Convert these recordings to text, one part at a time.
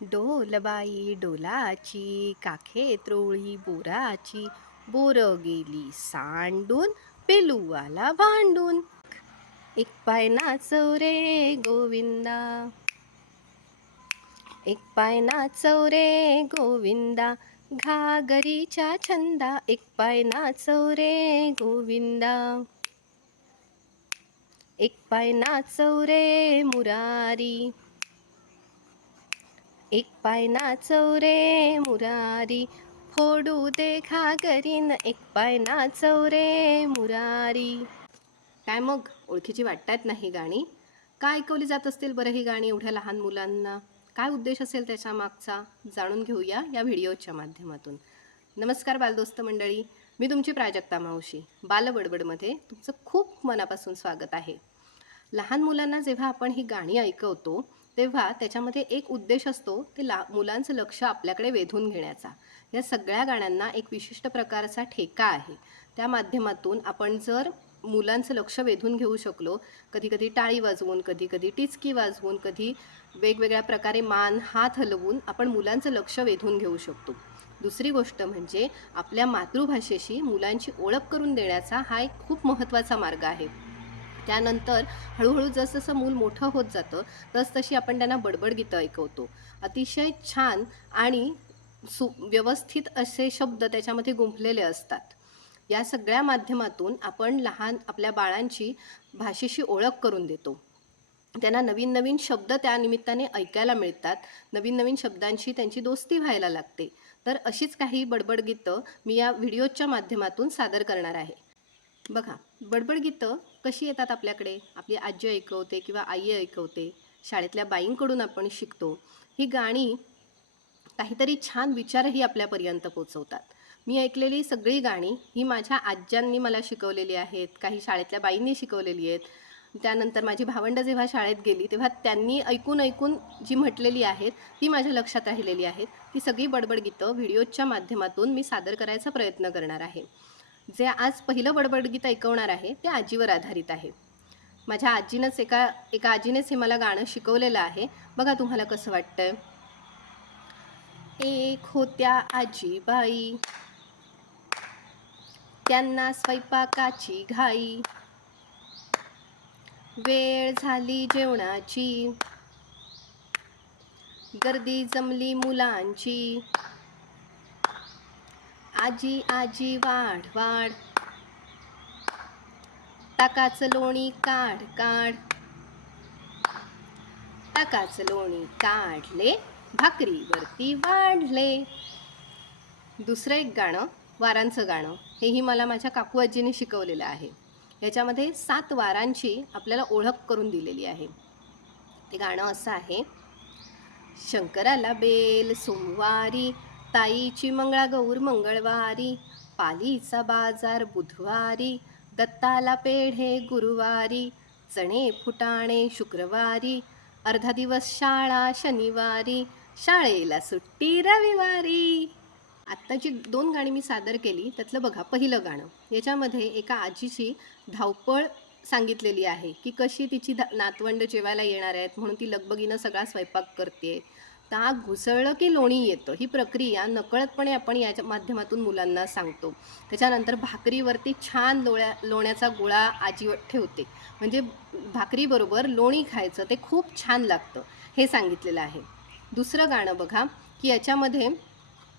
डोलबाई डोलाची Kakhe त्रोळी बोराची, bore गेली सांडून पेलू आला भांडून. एक पाय नाचव रे गोविंदा, एक पाय नाचव रे गोविंदा, घागरीच्या छंदा. एक पाय नाचव रे गोविंदा, एक पाय नाचव रे मुरारी, एक पाय नाचव रे मुरारी. फोडू दे घागरीन, एक पाय नाचव रे मुरारी. काय मग ओळखीची वाटतात ना ही गाणी? का ऐकवली जात असतील बरं ही गाणी एवढ्या लहान मुलांना? काय उद्देश असेल त्याच्या मागचा, जाणून घेऊया या व्हिडिओच्या माध्यमातून. नमस्कार बालदोस्त मंडळी, मी तुमची प्राजक्ता मावशी. बालबडबडमध्ये तुमचं खूप मनापासून स्वागत आहे. लहान मुलांना जेव्हा आपण ही गाणी ऐकवतो तेव्हा त्याच्यामध्ये एक उद्देश असतो, ते मुलांचं लक्ष आपल्याकडे वेधून घेण्याचा. या सगळ्या गाण्यांना एक विशिष्ट प्रकारचा ठेका आहे. त्या माध्यमातून आपण जर मुलांचं लक्ष वेधून घेऊ शकलो, कधी कधी टाळी वाजवून, कधी कधी टिचकी वाजवून, कधी वेगवेगळ्या प्रकारे मान हात हलवून आपण मुलांचं लक्ष वेधून घेऊ शकतो. दुसरी गोष्ट म्हणजे आपल्या मातृभाषेशी मुलांची ओळख करून देण्याचा हा एक खूप महत्त्वाचा मार्ग आहे. त्यानंतर हळूहळू जसं मूल मोठं होत जातं तसतशी आपण त्यांना बडबड गीतं ऐकवतो. अतिशय छान आणि व्यवस्थित असे शब्द त्याच्यामध्ये गुंफलेले असतात. या सगळ्या माध्यमातून आपण आपल्या बाळांची भाषेशी ओळख करून देतो. त्यांना नवीन नवीन शब्द त्या निमित्ताने ऐकायला मिळतात. नवीन नवीन शब्दांची त्यांची दोस्ती व्हायला लागते. तर अशीच काही बडबड गीतं मी या व्हिडिओच्या माध्यमातून सादर करणार आहे. बघा, बडबड गीतं कशी येतात आपल्याकडे? आपली आजी ऐकवते किंवा आई ऐकवते, शाळेतल्या बाईंकडून आपण शिकतो. ही गाणी काहीतरी छान विचारही आपल्यापर्यंत पोचवतात. मी ऐकलेली सगळी गाणी ही माझ्या आज्यांनी मला शिकवलेली आहेत, काही शाळेतल्या बाईंनी शिकवलेली आहेत. त्यानंतर माझी भावंडं जेव्हा शाळेत गेली तेव्हा त्यांनी ऐकून ऐकून जी म्हटलेली आहेत ती माझ्या लक्षात राहिलेली आहेत. ती सगळी बडबड गीतं व्हिडिओच्या माध्यमातून मी सादर करायचा प्रयत्न करणार आहे. जे आज पहिलं बडबड गीत ऐकवणार आहे ते आजीवर आधारित आहे. माझ्या आजीनंच एका आजीनेच हे मला गाणं शिकवलेलं आहे. बघा तुम्हाला कसं वाटतंय. एक होत्या आजीबाई, त्यांना स्वयंपाकाची घाई, वेळ झाली जेवणाची, गर्दी जमली मुलांची, आजी आजी वाढ वाढ, ताकाचं लोणी काढ काढ, ताकाचं लोणी काढले, भाकरीवरती वाढले. दुसरं एक गाणं, वारांचं गाणं, हेही मला माझ्या काकू आजीने शिकवलेलं आहे. याच्यामध्ये 7 वारांची आपल्याला ओळख करून दिलेली आहे. ते गाणं असं आहे. शंकराला बेल सोमवारी, ताईची मंगळागौर मंगळवारी, पालीचा बाजार बुधवारी, दत्ताला पेढे गुरुवारी, चणे फुटाणे शुक्रवारी, अर्धा दिवस शाळा शनिवारी, शाळेला सुट्टी रविवारी. आत्ता जी 2 गाणी मी सादर केली त्यातलं बघा पहिलं गाणं. याच्यामध्ये एका आजीची धावपळ सांगितलेली आहे की कशी तिची नातवंड जेवायला येणार आहेत म्हणून ती लगबगीनं सगळा स्वयंपाक करते. ताक घुसळलं की लोणी येतं, ही प्रक्रिया नकळतपणे आपण याच्या माध्यमातून मुलांना सांगतो. त्याच्यानंतर भाकरीवरती छान लोण्याचा गोळा आजी ठेवते, म्हणजे भाकरीबरोबर लोणी खायचं ते खूप छान लागतं, हे सांगितलेलं आहे. दुसरं गाणं बघा की याच्यामध्ये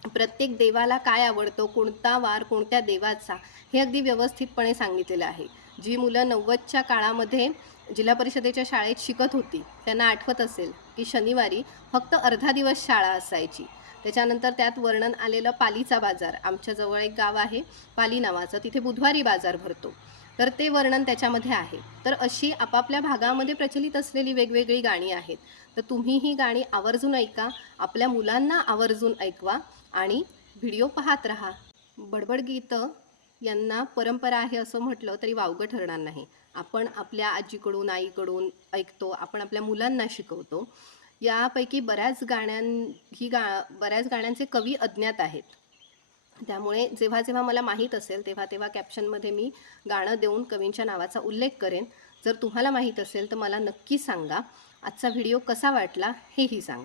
प्रत्येक देवाला काय आवडतं, कोणता वार कोणत्या देवाचा, हे अगदी व्यवस्थितपणे सांगितलेलं आहे. जी मुलं 90च्या काळामध्ये जिल्हा परिषदेच्या शाळेत शिकत होती त्यांना आठवत असेल की शनिवारी फक्त अर्धा दिवस शाळा असायची. त्याच्यानंतर त्यात वर्णन आलेलं पालीचा बाजार, आमच्याजवळ एक गाव आहे पाली नावाचं, तिथे बुधवारी बाजार भरतो, तर ते वर्णन त्याच्यामध्ये आहे. तर अशी आपापल्या भागामध्ये प्रचलित असलेली वेगवेगळी गाणी आहेत. तर तुम्ही ही गाणी आवर्जून ऐका, आपल्या मुलांना आवर्जून ऐकवा आणि व्हिडिओ पाहत राहा. बडबड गीतं यांना परंपरा आहे असं म्हटलं तरी वावगं ठरणार नाही. आपण आपल्या आजीकडून आईकडून ऐकतो, आपण आपल्या मुलांना शिकवतो. यापैकी बऱ्याच गाण्यांचे कवी अज्ञात आहेत. त्यामुळे जेव्हा जेव्हा मला माहीत असेल तेव्हा तेव्हा कॅप्शनमध्ये मी गाणं देऊन कवींच्या नावाचा उल्लेख करेन. जर तुम्हाला माहीत असेल तर मला नक्की सांगा. आजचा व्हिडिओ कसा वाटला हेही सांगा.